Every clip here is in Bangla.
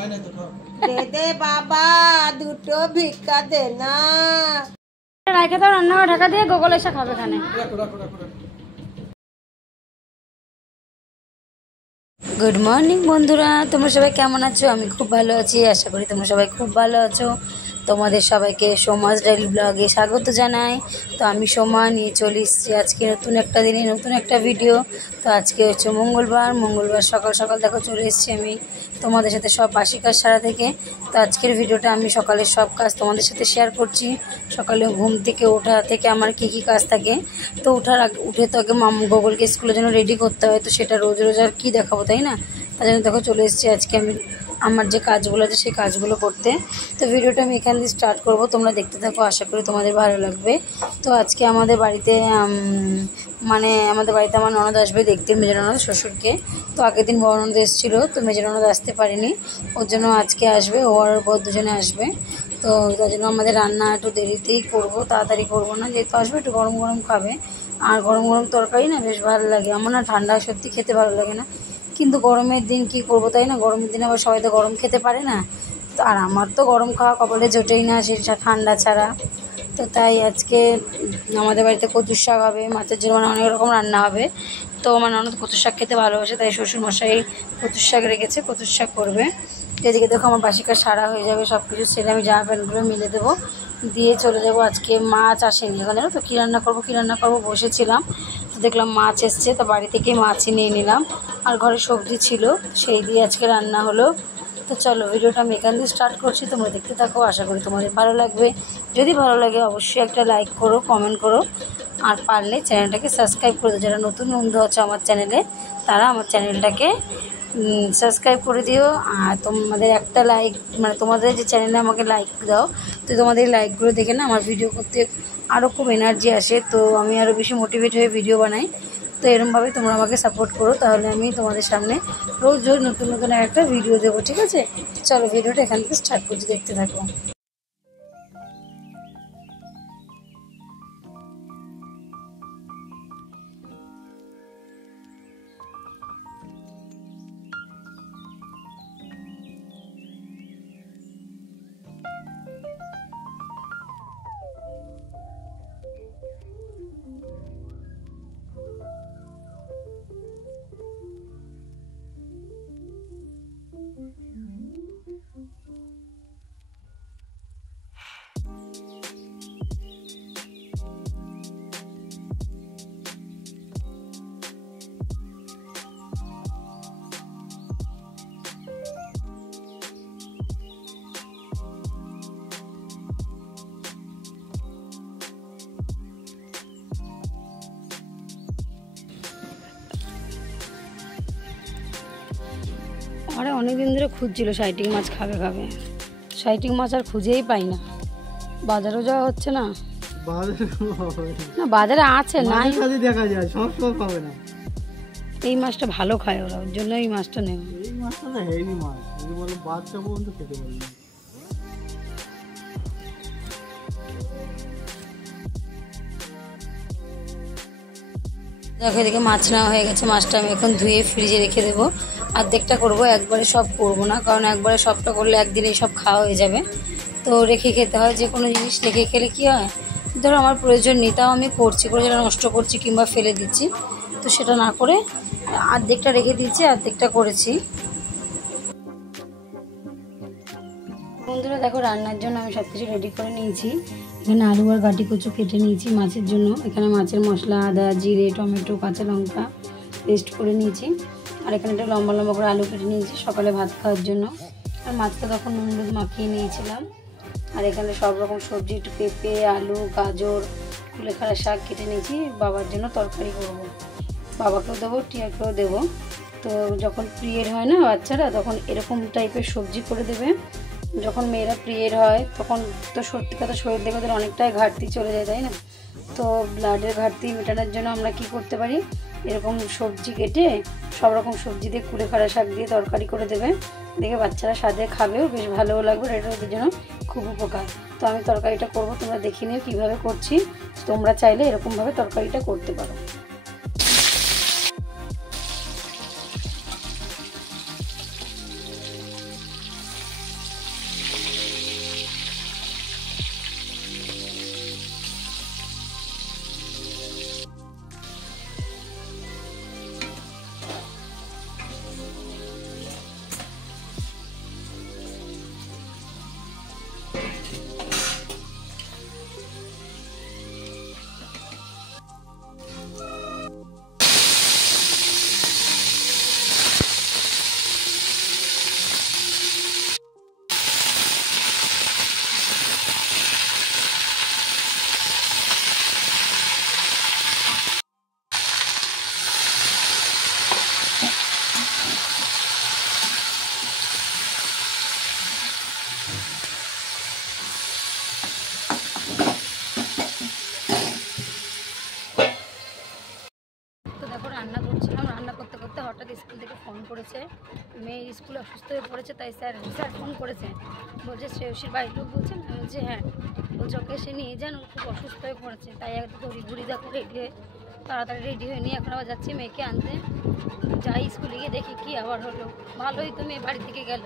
দে দে বাবা দুটো ভিক্ষা দে না। রাইখে তো রান্নাঘর ঢাকা দিয়ে গোগল এসে খাবে এখানে। গুড মর্নিং বন্ধুরা, তোমরা সবাই কেমন আছো? আমি খুব ভালো আছি, আশা করি তোমরা সবাই খুব ভালো আছো। তোমাদের সবাইকে সোমাস ডেইলি ব্লগে স্বাগত জানাই। তো আমি সোমা নিয়ে চলে এসেছি আজকে নতুন একটা দিনে নতুন একটা ভিডিও। তো আজকে হচ্ছে মঙ্গলবার সকাল সকাল দেখো চলে এসেছি আমি তোমাদের সাথে সব বাসি কাজ সারা থেকে। তো আজকের ভিডিওটা আমি সকালের সব কাজ তোমাদের সাথে শেয়ার করছি। সকালে ঘুম থেকে ওঠা থেকে আমার কী কী কাজ থাকে। তো উঠে তো আগে গোগলকে স্কুলের জন্য রেডি করতে হয়, তো সেটা রোজ রোজ আর কী দেখাবো, তাই না? তার জন্য দেখো চলে এসেছি আজকে আমি আমার যে কাজগুলো আছে সেই কাজগুলো করতে। তো ভিডিওটা আমি এখান দিয়ে স্টার্ট করব, তোমরা দেখতে থাকো, আশা করি তোমাদের ভালো লাগবে। তো আজকে আমাদের বাড়িতে আমার ননদ আসবে দেখতে, মেজর ননদ শ্বশুরকে। তো আগের দিন বড় ননদ এসেছিলো, তো মেজর ননদ আসতে পারেনি, ওর জন্য আজকে আসবে, ও আর বর দুজনে আসবে। তো তার জন্য আমাদের রান্না একটু দেরিতেই করব, তাড়াতাড়ি করবো না, যেহেতু আসবে একটু গরম গরম খাবে। আর গরম গরম তরকারি না বেশ ভালো লাগে আমার, না ঠান্ডা সত্যি খেতে ভালো লাগে না, কিন্তু গরমের দিন কি করব, তাই না? গরমের দিন আবার সবাই তো গরম খেতে পারে না, তো আর আমার তো গরম খাওয়া কপালে জোটেই না সেটা ঠান্ডা ছাড়া। তো তাই আজকে আমাদের বাড়িতে কচুর শাক হবে, মাছের ঝোল, মানে অনেক রকম রান্না হবে। তো আমার ননদ কচুর শাক খেতে ভালোবাসে, তাই শ্বশুরমশাই কচুর শাক রেখেছে, কচুর শাক করবে। এদিকে দেখো আমার বাসি কাজ সারা হয়ে যাবে, সব কিছু ছেড়ে আমি জামা প্যান্টগুলো মিলে দেবো, দিয়ে চলে যাবো। আজকে মাছ আসেনি এখানে, তো কী রান্না করবো বসেছিলাম, তো দেখলাম মাছ এসছে, তো বাড়ি থেকে মাছই নিয়ে নিলাম, আর ঘরে সবজি ছিল সেই দিয়ে আজকে রান্না হলো। তো চলো ভিডিওটা আমি এখান দিয়ে স্টার্ট করছি, তোমরা দেখতে থাকো, আশা করি তোমাদের ভালো লাগবে। যদি ভালো লাগে অবশ্যই একটা লাইক করো, কমেন্ট করো, আর পারলে চ্যানেলটাকে সাবস্ক্রাইব করে দিও। যারা নতুন বন্ধু আছে আমার চ্যানেলে, তারা আমার চ্যানেলটাকে সাবস্ক্রাইব করে দিও। আর তোমাদের একটা লাইক, মানে তোমাদের যে চ্যানেলে আমাকে লাইক দাও, তো তোমাদের লাইকগুলো দেখে না আমার ভিডিও করতে আরও খুব এনার্জি আসে, তো আমি আরও বেশি মোটিভেট হয়ে ভিডিও বানাই। তো এরমভাবে তোমরা আমাকে সাপোর্ট করো, তাহলে আমি তোমাদের সামনে রোজ রোজ নতুন নতুন একটা ভিডিও দেবো, ঠিক আছে? চলো ভিডিওটা এখান থেকে স্টার্ট করছি, দেখতে থাকো। আরে অনেকদিন ধরে খুঁজছিল সাইটিং মাছ খাবে, সাইটিং মাছ আর খুঁজেই পাই না, বাজারেও যাওয়া হচ্ছে না। বাজারে আছে নাই, দেখা যায় সবসময় পাবে না। এই মাছটা ভালো খায় ওরা, ওর জন্য এই মাছটা নেই। এই মাছটা না হেভি মাছ, যদি বলো বাচ্চা পর্যন্ত খেতে পারবে না। দেখো এদিকে মাছ নেওয়া হয়ে গেছে, মাছটা আমি এখন ধুয়ে ফ্রিজে রেখে দেবো। অর্ধেকটা করবো, একবারে সব করবো না, কারণ একবারে সবটা করলে একদিনেই সব খাওয়া হয়ে যাবে। তো রেখে খেতে হয়, যে কোনো জিনিস রেখে খেলে কী হয়, ধরো আমার প্রয়োজন নেই তাও আমি করছি, করে যেটা নষ্ট করছি কিংবা ফেলে দিচ্ছি, তো সেটা না করে অর্ধেকটা রেখে দিচ্ছি, অর্ধেকটা করেছি। বন্ধুরা দেখো রান্নার জন্য আমি সব কিছু রেডি করে নিয়েছি। এখানে আলু আর গাটি কচু কেটে নিয়েছি মাছের জন্য। এখানে মাছের মশলা, আদা, জিরে, টমেটো, কাঁচা লঙ্কা পেস্ট করে নিয়েছি। আর এখানে একটা লম্বা লম্বা করে আলু কেটে নিয়েছি সকালে ভাত খাওয়ার জন্য। আর মাছটা তখন নুন হলুদ মাখিয়ে নিয়েছিলাম। আর এখানে সব রকম সবজি, একটু পেঁপে, আলু, গাজর, কুলেখাড়া শাক কেটে নিয়েছি, বাবার জন্য তরকারি করবো, বাবাকেও দেবো, টিয়াকেও দেবো। তো যখন পিরিয়ড হয় না বাচ্চারা, তখন এরকম টাইপের সবজি করে দেবে। যখন মেয়েরা পিরিয়ড হয় তখন তো সত্যি কথা শরীর থেকে ওদের অনেকটাই ঘাটতি চলে যায়, তাই না? তো ব্লাডের ঘাটতি মেটানোর জন্য আমরা কি করতে পারি, এরকম সবজি কেটে সব রকম সবজি দিয়ে কুলেখাড়া শাক দিয়ে তরকারি করে দেবে, দেখে বাচ্চারা স্বাদে খাবেও, বেশ ভালোও লাগবে, এটা ওদের জন্য খুব উপকার। তো আমি তরকারিটা করবো, তোমরা দেখে নিও কীভাবে করছি, তোমরা চাইলে এরকমভাবে তরকারিটা করতে পারো। ফোন করেছে, মেয়ের স্কুলে অসুস্থ হয়ে পড়েছে, তাই স্যার ফোন করেছে, বলছে শ্রেয়সীর বাড়ির লোক বলছেন। আমি বলছি হ্যাঁ, বলছে ওকে এসে নিয়ে যান, ও খুব অসুস্থ হয়ে পড়েছে। তাই একদম ঘুরি দেখো রেডি হয়ে তাড়াতাড়ি রেডি হয়ে নিয়ে এখন আবার যাচ্ছি মেয়েকে আনতে। যাই স্কুলে গিয়ে দেখি কি আবার হলো। ভালোই তো মেয়ে বাড়ি থেকে গেল।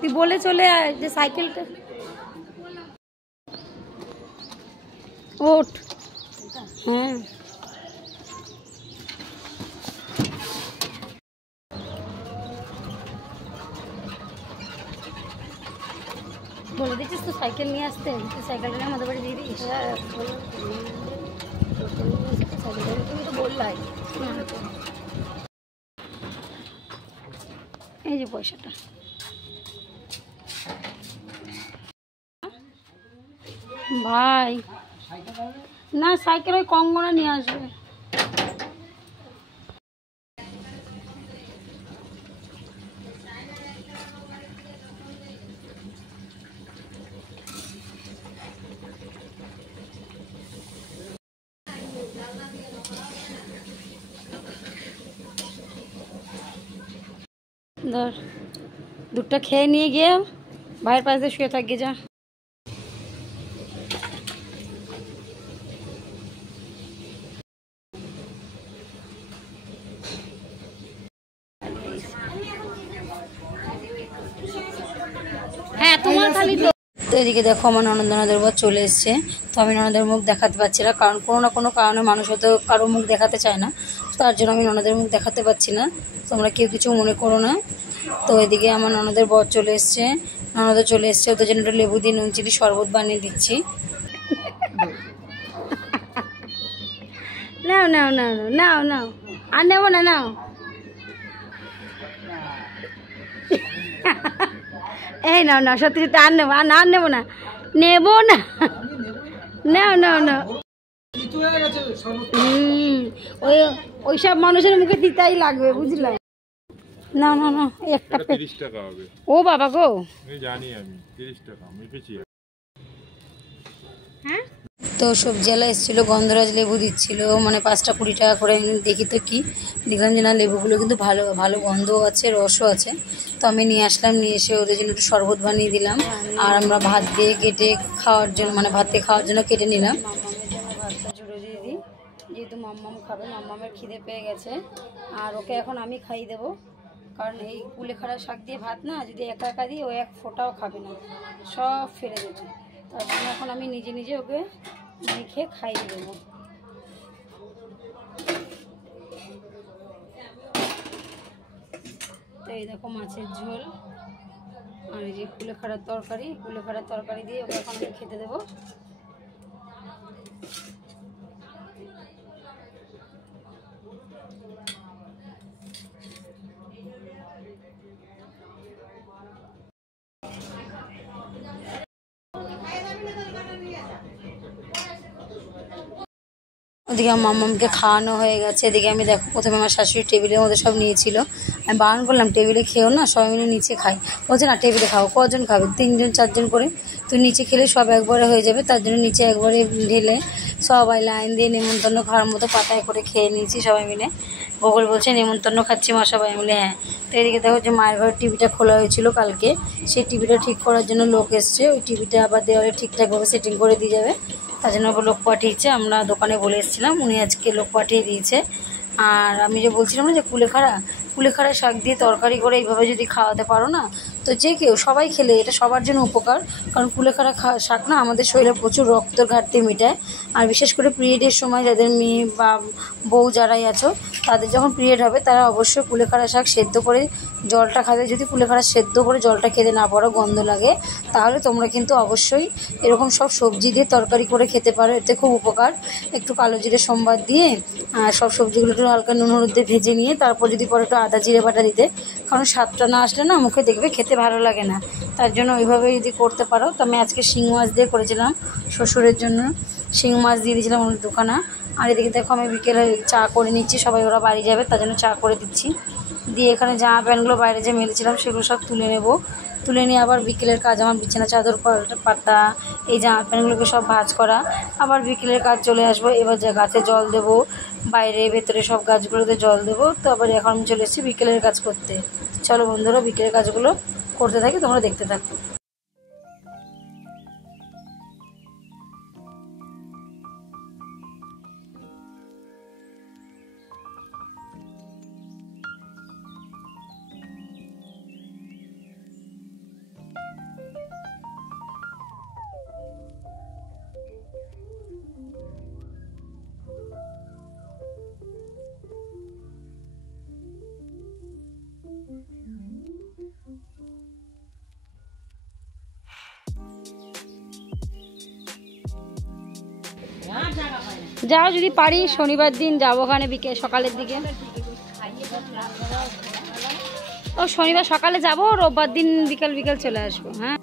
তুই বলে চলে আয় যে সাইকেলটা ওঠ। হ্যাঁ বলে দিচ্ছিস তো সাইকেল নিয়ে আসতে, তুই সাইকেলটা নিয়ে আমাদের বাড়ি দিয়ে দিস। সাইকেলটা তুমি তো বললাই। এই যে পয়সাটা, ভাই না সাইকেল ওই কঙ্গনা নিয়ে আসবে। ধর দুধটা খেয়ে নিয়ে গিয়ে ভাইয়ের পাশে শুয়ে থাকি যা। হ্যাঁ তোমার খালি তো এদিকে দেখো আমার ননদের বর চলে এসছে। তো আমি ননদের মুখ দেখাতে পারছি না, কারণ কোনো না কোনো কারণে মানুষ হয়তো কারো মুখ দেখাতে চায় না, তার জন্য আমি ননদের মুখ দেখাতে পারছি না। তোমরা কেউ কিছু মনে করো না। তো এদিকে আমার ননদের বর চলে এসছে, ননদের চলে এসছে, ওদের জন্য একটু লেবু দিয়ে নুন চিনি শরবত বানিয়ে দিচ্ছি। নাও নাও নাও নাও নাও, আর নেবো না, নাও। এই নাও নাও, সত্যি সত্যি আর নেবো, আর নেবো না, নেবো না, নাও নাও নাও। ওইসব মানুষের মুখে দিতেই লাগবে, বুঝলে। না না না, একটা 30 টাকা হবে। ও বাবা গো, জানি আমি 30 টাকা মেপেছি। হ্যাঁ তো সবজিওয়ালা এসেছিল, গন্ধরাজ লেবু দিচ্ছিল, মানে 5টা 20 টাকা করে। দেখি তো কি দেখলাম যে না লেবুগুলো কিন্তু ভালো ভালো গন্ধও আছে, রসও আছে। তো আমি নিয়ে আসলাম, নিয়ে এসে ওদের জন্য একটু শরবত বানিয়ে দিলাম। আর আমরা ভাত দিয়ে কেটে খাওয়ার জন্য, মানে ভাতে খাওয়ার জন্য কেটে নিলাম। মাম্মামের জন্য ভাতটা জুড়ে দিয়ে দিই, যেহেতু মাম্মাম খাবে, মাম্মামের খিদে পেয়ে গেছে। আর ওকে এখন আমি খাইয়ে দেবো, কারণ এই কুলেখাড়া শাক দিয়ে ভাত না যদি একা একা দিই ও এক ফোঁটাও খাবে না, সব ফেলে দেবে। তার জন্য এখন আমি নিজে নিজে ওকে মেখে খাইয়ে দেবো। তো এই দেখো মাছের ঝোল আর এই যে কুলেখাড়ার তরকারি দিয়ে ওকে এখন আমি খেতে দেবো। ওদিকে আমার মাম্মামকে খাওয়ানো হয়ে গেছে। এদিকে আমি দেখো প্রথমে আমার শাশুড়ি টেবিলের মধ্যে সব নিয়েছিল, আমি বারণ করলাম টেবিলে খেও না, সবাই মিলে নিচে খাই। বলছে না টেবিলে খাও। কজন খাবে? 3 জন 4 জন করে। তো নিচে খেলে সব একবারে হয়ে যাবে, তার জন্য নিচে একবারে ঢেলে সবাই লাইন দিয়ে নেমন্তন্ন খাওয়ার মতো পাতায় করে খেয়ে নিয়েছি সবাই মিলে। গোগল বলছে নেমন্তন্ন খাচ্ছি মা সবাই মিলে। হ্যাঁ। তো এদিকে দেখো যে মায়ের ঘরের টিভিটা খোলা হয়েছিল কালকে, সেই টিভিটা ঠিক করার জন্য লোক এসছে। ওই টিভিটা আবার দেওয়ালে ঠিকঠাকভাবে সেটিং করে দিয়ে যাবে, তার জন্য লোক পাঠিয়েছে। আমরা দোকানে বলে এসেছিলাম, উনি আজকে লোক পাঠিয়ে দিয়েছে। আর আমি যে বলছিলাম না যে কুলেখাড়া শাক দিয়ে তরকারি করে এইভাবে যদি খাওয়াতে পারো না, তো যে কেউ সবাই খেলে এটা সবার জন্য উপকার। কারণ কুলেখাড়া শাক না আমাদের শরীরে প্রচুর রক্তর ঘাটতি মেটায়। আর বিশেষ করে পিরিয়ডের সময় যাদের মেয়ে বা বউ যারাই আছো, তাদের যখন পিরিয়ড হবে তারা অবশ্যই কুলেখাড়া শাক সেদ্ধ করে জলটা খাবে। যদি কুলেখাড়া সেদ্ধ করে জলটা খেতে না পারো, গন্ধ লাগে, তাহলে তোমরা কিন্তু অবশ্যই এরকম সব সবজি দিয়ে তরকারি করে খেতে পারো, এতে খুব উপকার। একটু কালো জিরে সম্বাদ দিয়ে সব সবজিগুলো একটু হালকা নুন হলুদ দিয়ে ভেজে নিয়ে তারপর যদি পরে একটু আদা জিরে বাটা দিতে, কারণ স্বাদটা না আসলে না মুখে দেখবে খেতে ভালো লাগে না। তার জন্য ওইভাবে যদি করতে পারো। তো আমি আজকে শিং মাছ দিয়ে করেছিলাম শ্বশুরের জন্য, শিং মাছ দিয়ে দিয়েছিলাম ওর দোকানে। আর এদিকে দেখো আমি বিকেলে চা করে নিচ্ছি, সবাই ওরা বাড়ি যাবে তার জন্য চা করে দিচ্ছি। দিয়ে এখানে জামা প্যান্টগুলো বাইরে যে মেলেছিলাম সেগুলো সব তুলে নেব। তুলে নিয়ে আবার বিকেলের কাজ, আমার বিছানা চাদর পাতা, এই জামা প্যান্টগুলোকে সব ভাঁজ করা, আবার বিকেলের কাজ চলে আসবো। এবার যে গাছে জল দেবো, বাইরে ভেতরে সব গাছগুলোতে জল দেবো। তো আবার এখন আমি চলে এসেছি বিকেলের কাজ করতে। চলো বন্ধুরা বিকেলের কাজগুলো করতে থাকি, তোমরা দেখতে থাকো। যাও যদি পারি শনিবার দিন যাবো ওখানে বিকেল সকালের দিকে। ও শনিবার সকালে যাবো, রোববার দিন বিকেল বিকেল চলে আসবো। হ্যাঁ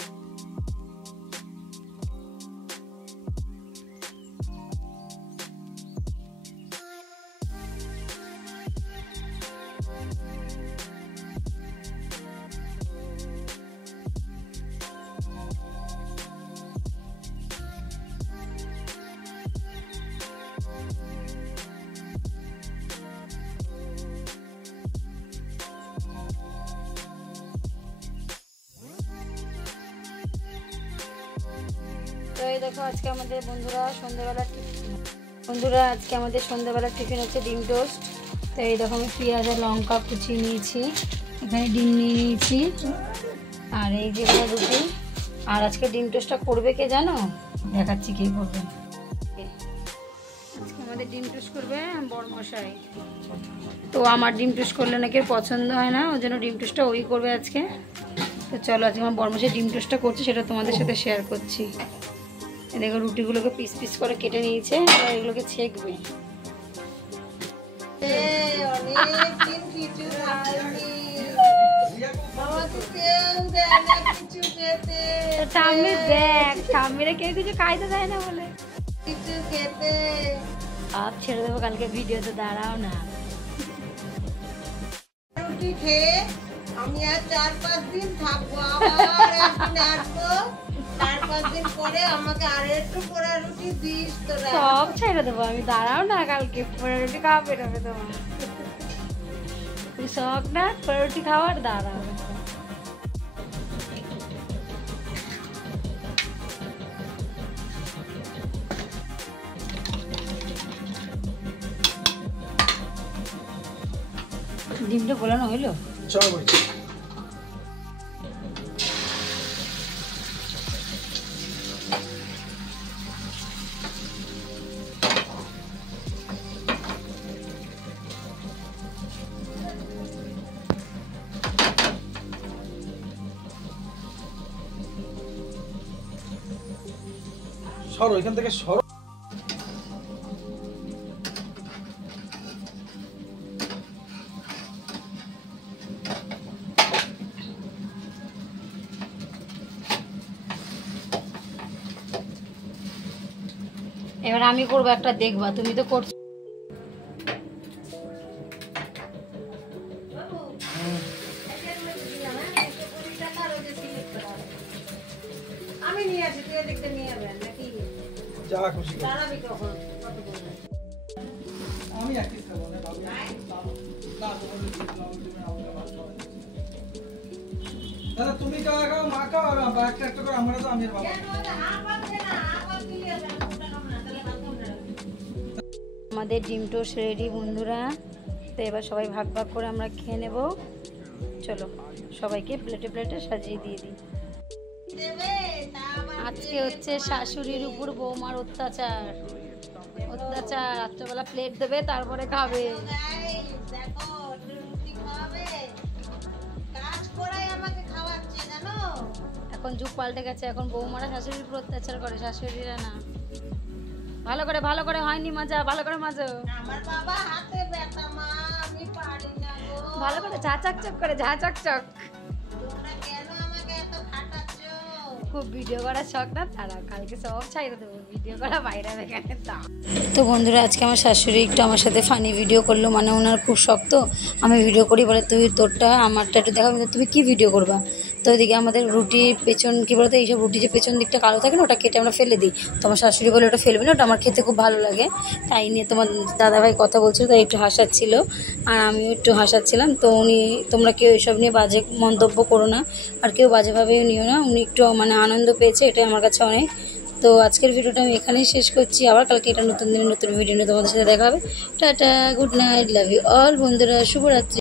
তো এই দেখো আজকে আমাদের আজকে আমাদের সন্ধ্যাবেলার টিফিন হচ্ছে ডিম টোস্ট। তো এই দেখো আমি পেঁয়াজ আর লঙ্কা কুচিয়ে নিয়েছি, এখানে ডিম নিয়ে নিয়েছি, আর এই যে রুটি। আর আজকে ডিম টোস্টটা করবে কে জানো? দেখাচ্ছি কে করবে। আজকে আমাদের ডিম টোস্ট করবে বড়মশাই। তো আমার ডিম টোস্ট করলে নাকি পছন্দ হয় না, ওই জন্য ডিম টোস্টটা ওই করবে আজকে। তো চলো আজকে আমার বড়মশাই ডিম টোস্টটা করছে, সেটা তোমাদের সাথে শেয়ার করছি। দেখো রুটিগুলোকে পিস পিস করে কেটে নিয়েছে, আর এগুলোকে ছেঁকবে। ঠাম্মিরা কেউ কিছু খাইতে দেয় না বলে আর ছেড়ে দেবো কালকে ভিডিওতে, দাঁড়াও না। রুটি খেয়ে আমি আর 4-5 দিন থাকবো, আবার একদিন আসবো, 4-5 দিন পরে আমাকে আর একটু পোড়া রুটি দিস তোরা। সব ছেড়ে দেবো আমি, দাঁড়াও না, কালকে পোড়া রুটি খাওয়া বেরোবে তোমার। শখ না পোড়া রুটি খাওয়ার, দাঁড়াও। ডিমটা গোলানো হইলো? সরো এখান থেকে, সরো। এবার আমি করবো একটা, দেখবা তুমি তো করছো। আমি নিয়ে আসি, তুই দেখতে নিয়ে যাবেন নাকি? যা খুশি করো। দাঁড়াবি কখন? কত বলবেন? আমি একই খাবো না বাবু, না তোমার দাদা তুমি খাওয়া খাও, মা খাও, আর একটা একটা করে আমরা তো আমি আর বাবা। আমাদের ডিম টোস্ট রেডি বন্ধুরা। তো এবার সবাই ভাগ ভাগ করে আমরা খেয়ে নেব। চলো সবাইকে প্লেটে প্লেটে সাজিয়ে দিয়ে দিই। আজকে হচ্ছে শাশুড়ির উপর বৌমার অত্যাচার। রাত্রেবেলা প্লেট দেবে, তারপরে খাবে। এখন যুগ পাল্টে গেছে, এখন বৌমারা শাশুড়ির উপর অত্যাচার করে, শাশুড়িরা না। ভালো করে হয়নি মাজা, ভালো করে মাজো। আমার বাবা হাতে ব্যথা মা, আমি পারি না গো। ভালো করে ঝা চকচক করে, ঝা চকচক। তোমরা কেন আমাকে এত ফাটাচ্ছ? খুব ভিডিও করার শখ না, তারা কালকে সব ছাইড়ে দেবো, ভিডিও করা বাইরে এখানে। তো বন্ধুরা আজকে আমার শাশুড়ি একটু আমার সাথে ফানি ভিডিও করলো, মানে ওনার খুব শখ। তো আমি ভিডিও করি, বলে তুই তোরটা আমারটা একটু দেখাবি। তুমি কি ভিডিও করবা? তো এদিকে আমাদের রুটির পেছন কী বলতো, এইসব রুটি যে পেছন দিকটা কালো থাকে না, ওটা কেটে আমরা ফেলে দিই। তো আমার শাশুড়ি বলে ওটা ফেলবে না, ওটা আমার খেতে খুব ভালো লাগে। তাই নিয়ে তোমার দাদাভাই কথা বলছিল, তাই একটু হাসাচ্ছিল আর আমিও একটু হাসাচ্ছিলাম। তো তোমরা কেউ এসব নিয়ে বাজে মন্তব্য করো না, আর কেউ বাজেভাবেও নিও না। উনি একটু মানে আনন্দ পেয়েছে, এটাই আমার কাছে অনেক। তো আজকের ভিডিওটা আমি এখানেই শেষ করছি। আবার কালকে এটা নতুন দিনে নতুন ভিডিও নিয়ে তোমাদের সাথে দেখা হবে। Tata, good night, love you all বন্ধুরা, শুভরাত্রি।